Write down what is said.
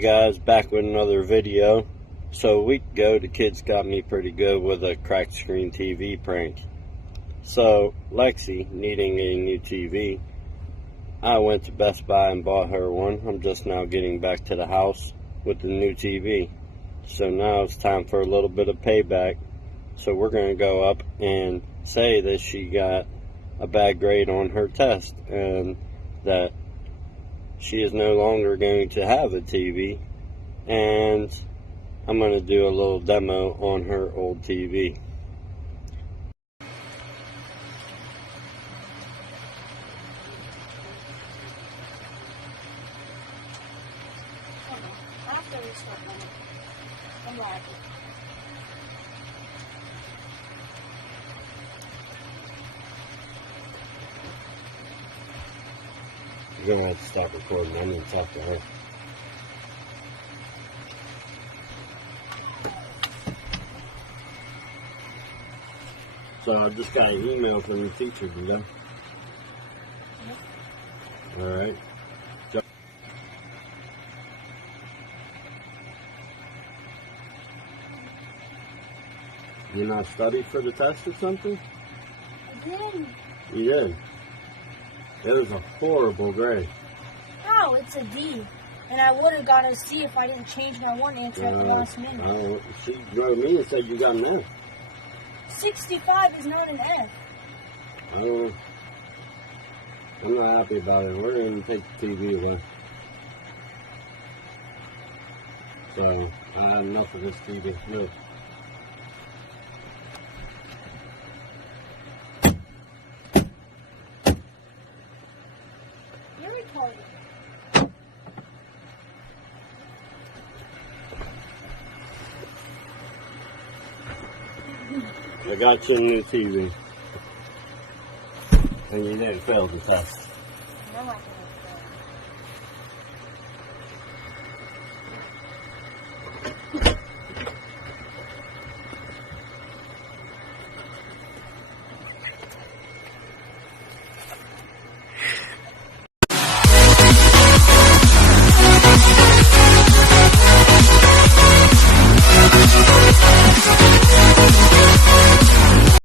guys, back with another video. So a week ago, the kids got me pretty good with a cracked screen TV prank. So Lexi, needing a new TV, I went to Best Buy and bought her one. I'm just now getting back to the house with the new TV. So now it's time for a little bit of payback. So we're going to go up and say that she got a bad grade on her test and that she is no longer going to have a TV, and I'm going to do a little demo on her old TV. After we start running, I'm lagging. You're going to have to stop recording. I need to talk to her. So I just got an email from the teacher today. All right. You not studied for the test or something? I did. You did. It was a horrible grade. No, it's a D. And I would have got a C if I didn't change my one answer at the last minute. She wrote me and said you got an F. 65 is not an F. I don't know. I'm not happy about it. We're going to take the TV away. So, I had enough of this TV. No. You're retarded. I got you a new TV. And you never failed the test. No, I didn't.